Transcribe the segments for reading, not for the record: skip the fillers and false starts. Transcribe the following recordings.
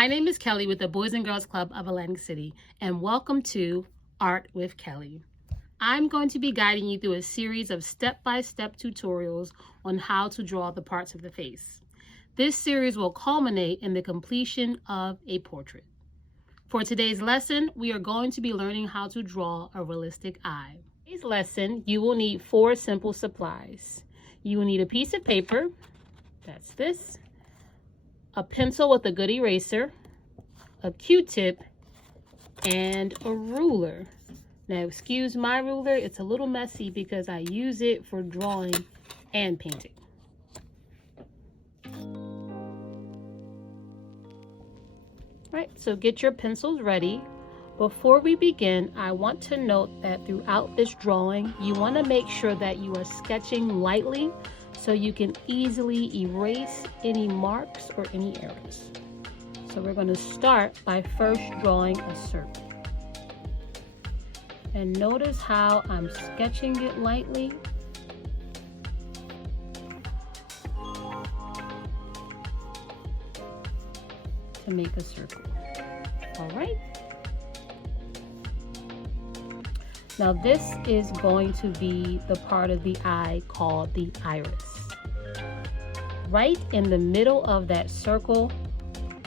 My name is Kelly with the Boys and Girls Club of Atlantic City, and welcome to Art with Kelly. I'm going to be guiding you through a series of step-by-step tutorials on how to draw the parts of the face. This series will culminate in the completion of a portrait. For today's lesson, we are going to be learning how to draw a realistic eye. For today's lesson, you will need 4 simple supplies. You will need a piece of paper, that's this, a pencil with a good eraser, a Q-tip, and a ruler. Now, excuse my ruler, it's a little messy because I use it for drawing and painting. Right, so get your pencils ready. Before we begin, I want to note that throughout this drawing, you want to make sure that you are sketching lightly so you can easily erase any marks or any errors. So we're going to start by first drawing a circle. And notice how I'm sketching it lightly. To make a circle. All right. Now this is going to be the part of the eye called the iris. Right in the middle of that circle,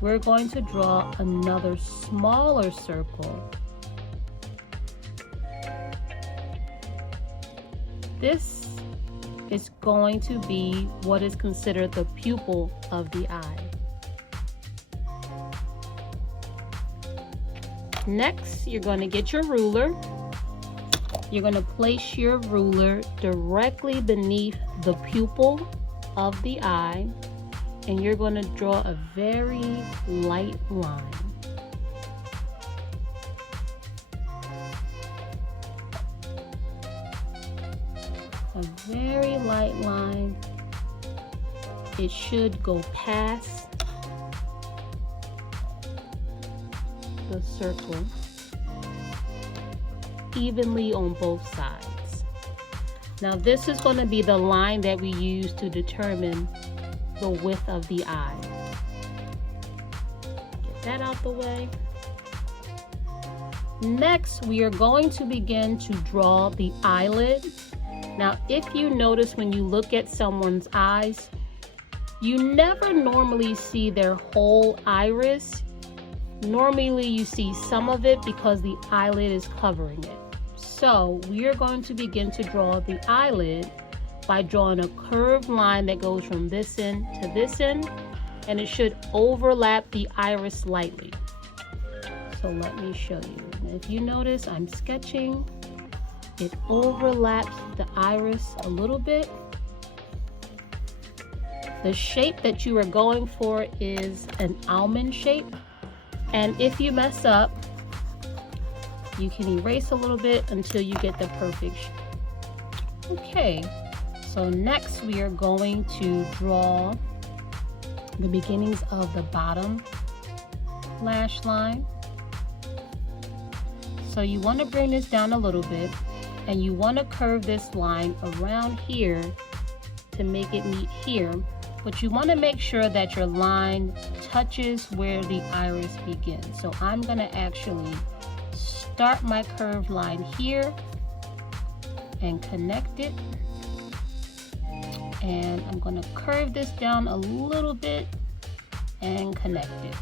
we're going to draw another smaller circle. This is going to be what is considered the pupil of the eye. Next, you're going to get your ruler. You're going to place your ruler directly beneath the pupil of the eye, and you're going to draw a very light line. A very light line. It should go past the circle evenly on both sides. Now this is going to be the line that we use to determine the width of the eye. Get that out the way. Next, we are going to begin to draw the eyelid. Now, if you notice when you look at someone's eyes, you never normally see their whole iris. Normally you see some of it because the eyelid is covering it. So we are going to begin to draw the eyelid by drawing a curved line that goes from this end to this end, and it should overlap the iris lightly. So let me show you. Now, if you notice, I'm sketching. It overlaps the iris a little bit. The shape that you are going for is an almond shape. And if you mess up, you can erase a little bit until you get the perfect shape. Okay, so next we are going to draw the beginnings of the bottom lash line. So you want to bring this down a little bit, and you want to curve this line around here to make it meet here. But you want to make sure that your line touches where the iris begins. So I'm going to actually start my curved line here and connect it. And I'm going to curve this down a little bit and connect it.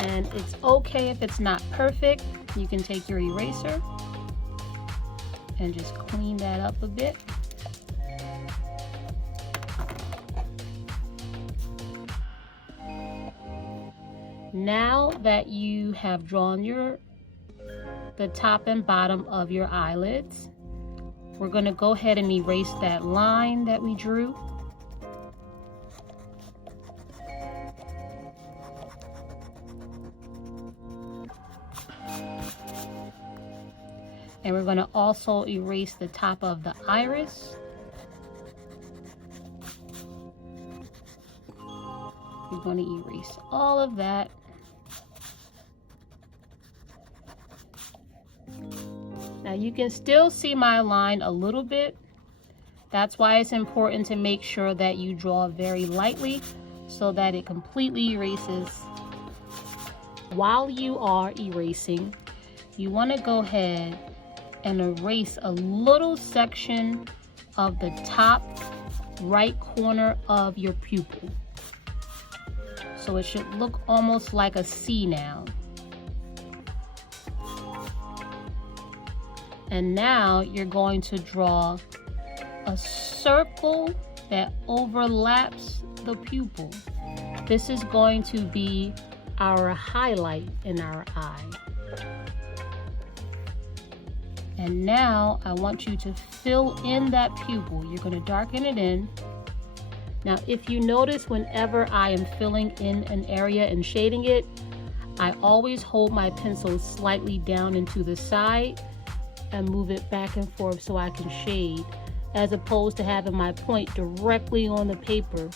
And it's okay if it's not perfect. You can take your eraser and just clean that up a bit. Now that you have drawn the top and bottom of your eyelids, we're going to go ahead and erase that line that we drew. And we're going to also erase the top of the iris. We're going to erase all of that. Now you can still see my line a little bit. That's why it's important to make sure that you draw very lightly so that it completely erases while you are erasing, you want to go ahead and erase a little section of the top right corner of your pupil. So it should look almost like a C now. And now you're going to draw a circle that overlaps the pupil. This is going to be our highlight in our eye. And now I want you to fill in that pupil. You're going to darken it in. Now, if you notice, whenever I am filling in an area and shading it, I always hold my pencil slightly down into the side and move it back and forth so I can shade, as opposed to having my point directly on the paper.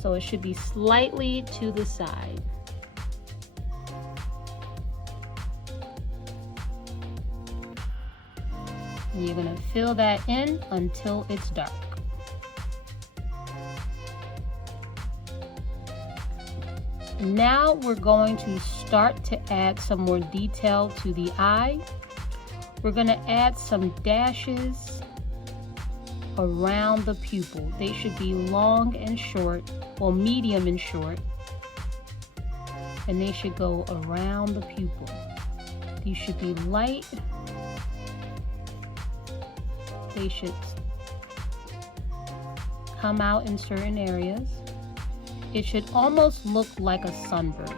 So it should be slightly to the side. And you're going to fill that in until it's dark. Now we're going to start to add some more detail to the eye. We're going to add some dashes around the pupil. They should be long and short, or medium and short, and they should go around the pupil. These should be light. They should come out in certain areas. It should almost look like a sunburst.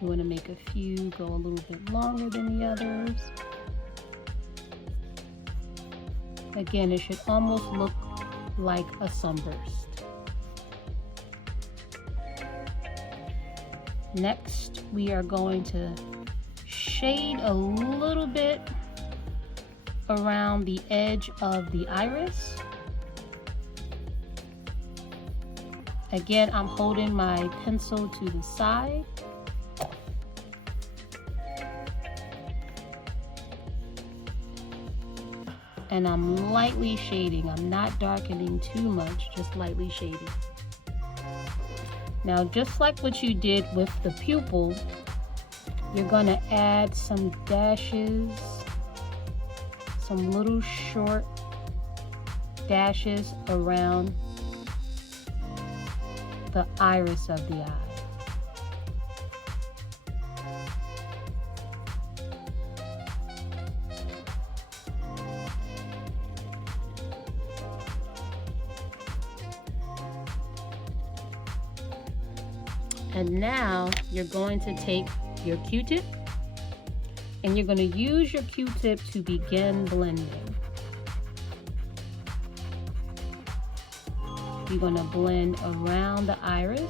You want to make a few go a little bit longer than the others. Again, it should almost look like a sunburst. Next, we are going to shade a little bit around the edge of the iris. Again, I'm holding my pencil to the side. And I'm lightly shading. I'm not darkening too much, just lightly shading. Now, just like what you did with the pupil, you're going to add some dashes, some little short dashes around the iris of the eye. And now you're going to take your Q-tip and you're going to use your Q-tip to begin blending. You're going to blend around the iris.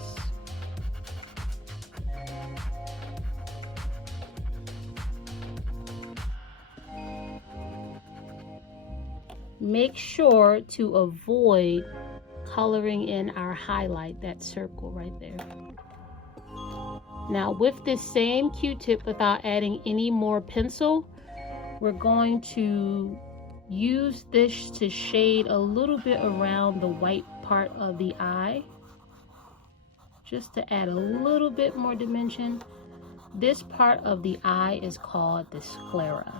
Make sure to avoid coloring in our highlight, that circle right there. Now with this same Q-tip, without adding any more pencil, we're going to use this to shade a little bit around the white part of the eye, just to add a little bit more dimension. This part of the eye is called the sclera.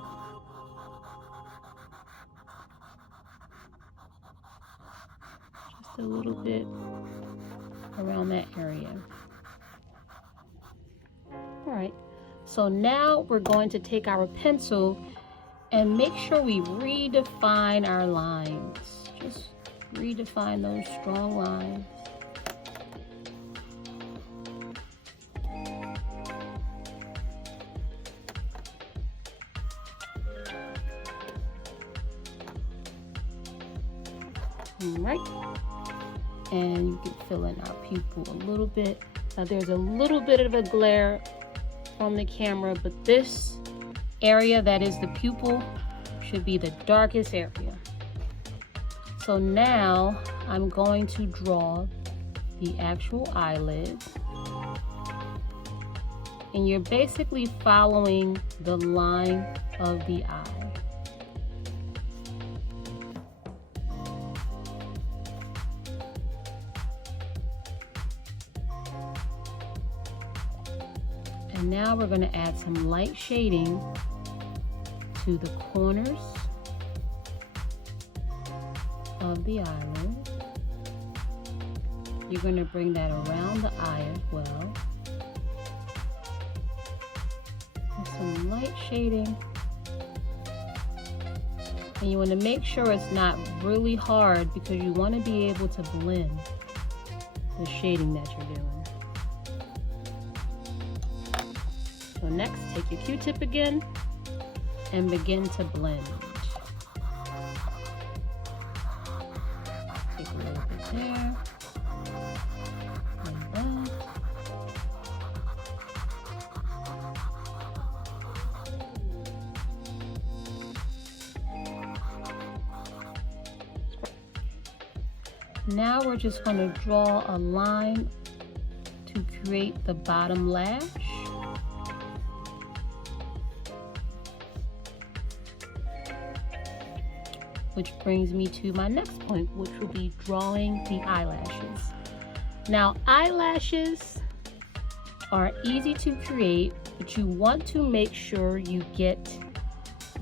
Just a little bit around that area. All right, so now we're going to take our pencil and make sure we redefine our lines. Just redefine those strong lines. All right, and you can fill in our pupil a little bit. Now there's a little bit of a glare from the camera, but this area that is the pupil should be the darkest area. So now I'm going to draw the actual eyelid, and you're basically following the line of the eye. Now we're going to add some light shading to the corners of the eyelid. You're going to bring that around the eye as well. With some light shading. And you want to make sure it's not really hard because you want to be able to blend the shading that you're doing. So next, take your Q-tip again and begin to blend. Take a little bit there, like that. Now we're just going to draw a line to create the bottom lash. Which brings me to my next point, which will be drawing the eyelashes. Now, eyelashes are easy to create, but you want to make sure you get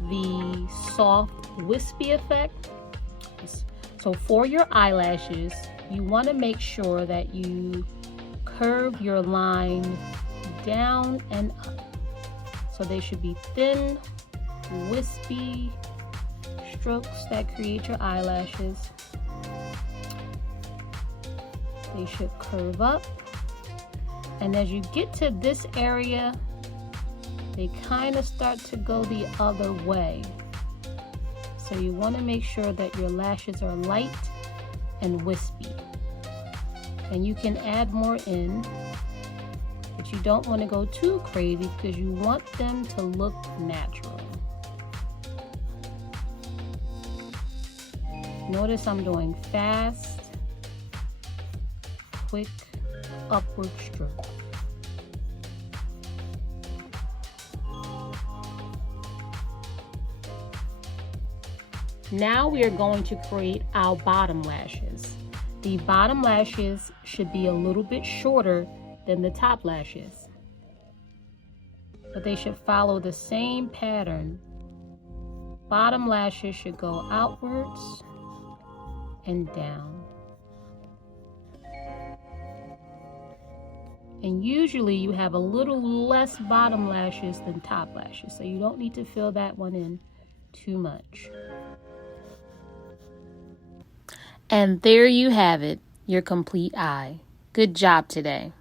the soft, wispy effect. So for your eyelashes, you want to make sure that you curve your line down and up. So they should be thin, wispy strokes that create your eyelashes. They should curve up, and as you get to this area, they kind of start to go the other way. So you want to make sure that your lashes are light and wispy. And you can add more in, but you don't want to go too crazy because you want them to look natural. Notice I'm doing fast, quick, upward stroke. Now we are going to create our bottom lashes. The bottom lashes should be a little bit shorter than the top lashes, but they should follow the same pattern. Bottom lashes should go outwards and down. And usually you have a little less bottom lashes than top lashes, so you don't need to fill that one in too much. And there you have it, your complete eye. Good job today.